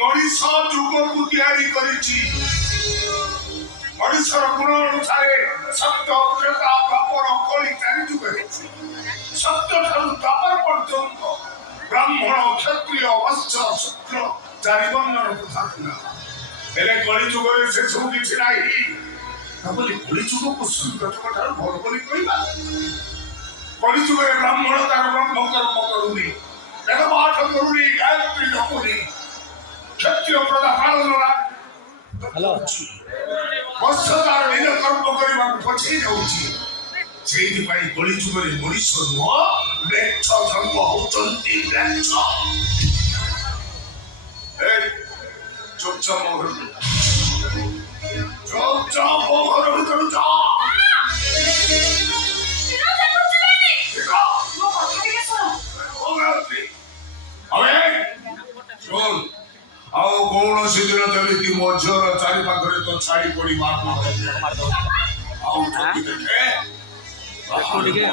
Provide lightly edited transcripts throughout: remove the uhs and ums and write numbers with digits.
ମଣିଷ ଯୁଗକୁ ତିଆରି କରିଛି। ମଣିଷର ଗୁଣ ଅନୁସାରେ ସତ୍ୟ ତ୍ରେତା ଦ୍ୱାପର କଳି ଚାରି ଯୁଗ ହେଇଛି। ସତ୍ୟ ଠାରୁ ଦ୍ୱାପର ପର୍ଯ୍ୟନ୍ତ ବ୍ରାହ୍ମଣ କ୍ଷତ୍ରିୟ ବୈଶ୍ୟ ଶୂଦ୍ର ଚାରି ବର୍ଣ୍ଣର ପ୍ରଥା ଥିଲା। ହେଲେ କଳି ଯୁଗରେ ସେ ସବୁ କିଛି ନାହିଁ। ତାପରେ କଳି ଯୁଗକୁ ସୂର୍ଯ୍ୟ ଯୁଗ ଠାରୁ ଭଲ ବୋଲି କହିବା। କଳି ଯୁଗରେ ବ୍ରାହ୍ମଣ ତାର ବ୍ରହ୍ମ କର୍ମ କରୁନି, ବେଦ ପାଠ କରୁନି, ଗାୟତ୍ରୀ ଜପୁନି, କ୍ଷତ୍ରିୟ ପ୍ରଜା ପାଳନ ବୈଶ୍ୟ ତାର ନିଜ କର୍ମ କରିବାକୁ ପଛେଇ ଯାଉଛି। ସେଇଥିପାଇଁ କଳି ଯୁଗରେ ମଣିଷ ନୁହଁ ମେଛ ଧର୍ମ ହଉଛନ୍ତି ମେଛ। ଚୁପଚାପ ଘର ଭିତରୁ ଯା। ଆଉ କୌଣସି ଦିନ ଯେମିତି ମୋ ଝିଅର ଚାରି ପାଖରେ ତ ଛାଇ ପଡି ମାର ଆଉ ଦେଖେ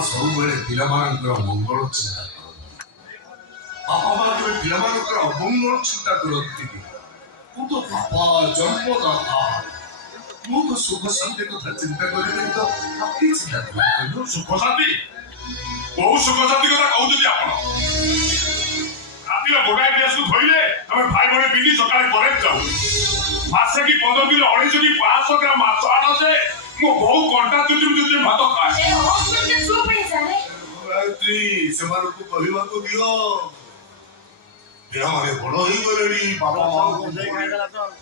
ସବୁବେଳେ ପିଲାମାନଙ୍କର ମଙ୍ଗଳ ଚିନ୍ତା କରନ୍ତି। ବାପା ମା କେବେ ପିଲାମାନଙ୍କର ଅମଙ୍ଗଳ ଚିନ୍ତା କରନ୍ତିନି। ମୁଁ ତ ବାପା ଜନ୍ମଦାତା, ମୁଁ ତ ସୁଖ ଶାନ୍ତି କଥା ଚିନ୍ତା କରିବି ତ ଚିନ୍ତା କରିବି। ସୁଖ ଶାନ୍ତି କୋଉ ସୁଖ ଶାନ୍ତି କଥା କହୁଛନ୍ତି ଆପଣ? ରାତିରେ ଗୋଟାଏ ଡ୍ରେସକୁ ଧୋଇଲେ ଆମେ ଭାଇ ଭଉଣୀ ପିନ୍ଧି ସକାଳେ କଲେଜ ଯାଉ। ମାସେ କି 15 ଦିନ 250 କି 500 ଗ୍ରାମ ମାଛ ଆଣେ। ମୋ ବୋଉ କଣ୍ଟା ଚୁଚୁମି ଭାତ ଖାଏ। ସେମାନଙ୍କୁ କହିବାକୁ ଦିଅ। ପିଲାମାନେ ବଡ ହେଇଗଲେଣି, ବାପା ମାଙ୍କୁ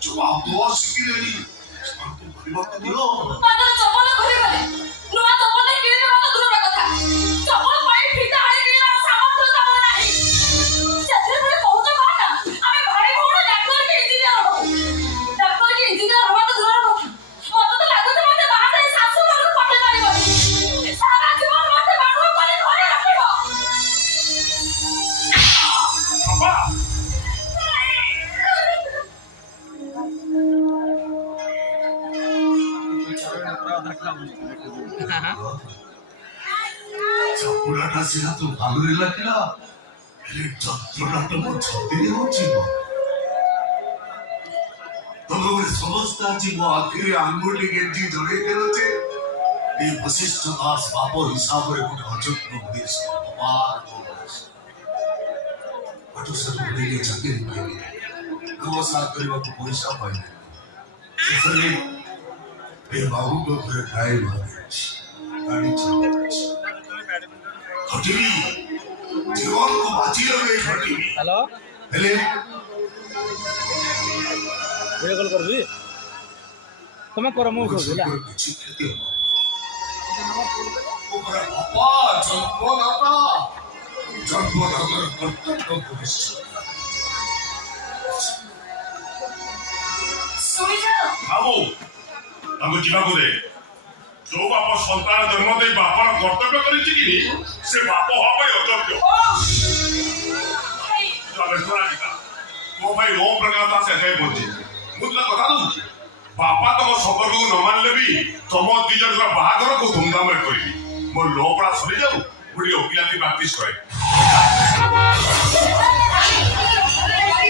ଜବାବ ଶିଖିଲେଣି। ସେମାନଙ୍କୁ କହିବାକୁ ଦିଅ। ଚାପୁଡ଼ାଟା ସିନା ତୁ ଭାଲୁରେ ଲାଗିଲା, ହେଲେ ଯନ୍ତ୍ରଟା ତ ମୋ ଛତିରେ ହଉଛି। ତମେ ସମସ୍ତେ ଆଜି ମୋ ଆଖିରେ ଆଙ୍ଗୁଠି ଗେଞ୍ଜି ଜଣେଇ ଦେଲ ଯେ এই বশিষ্ঠ দাস বাপ হিসাବରେ ଗୋଟେ ଅଯୋଗ୍ୟ ମଣିଷ, ପାଠ ସାଠ ପଢ଼େଇଲେ ଚାକିରି ପାଇଲେ, ବ୍ୟବସାୟ କରିବାକୁ ପଇସା ପାଇଲେ। ଶେଷରେ ଏ ବାବୁଙ୍କ ଘରେ ଖାଇ ମାରିଛି, ଗାଡ଼ି ଚଲାଉଛି। ଖଟିବି ଜୀବନକୁ ବାଜି ଲଗେଇ ଖଟିବି। ହେଲେ ଭିଡ଼ିଓ କଲ୍ କରିବି, ତମେ କର, ମୁଁ କରୁଛି। କିଛି କ୍ଷତି ହବ। ବାପା ଜନ୍ମଦାତାର କର୍ତ୍ତବ୍ୟ ପରିଶ୍ରମ। ବାବୁ ତାଙ୍କୁ ଯିବାକୁ ଦେ। ଯୋଉ ବାପ ସନ୍ତାନ ଜନ୍ମ ଦେଇ ବାପର କର୍ତ୍ତବ୍ୟ କରିଛି କି ସେ ବାପ ହବା ପାଇଁ ଅଯୋଗ୍ୟ। ମୋ ଭାଇ ମୋ ପ୍ରକାର ସେ ବଞ୍ଚି ମୁଁ ତୁମେ କଥା ଦଉଛି। ବାପା ତମ ସମ୍ପର୍କକୁ ନ ମାନିଲେ ବି ତମ ଦି ଜଣଙ୍କର ବାହାଘରକୁ ଧୁମଧାମରେ କରିବି। ମୋ ଲୋପଡ଼ା ସରିଯାଉ, ମୁଁ ଟିକେ ଓକିଲାତି ପ୍ରାକ୍ଟିସ କରେ।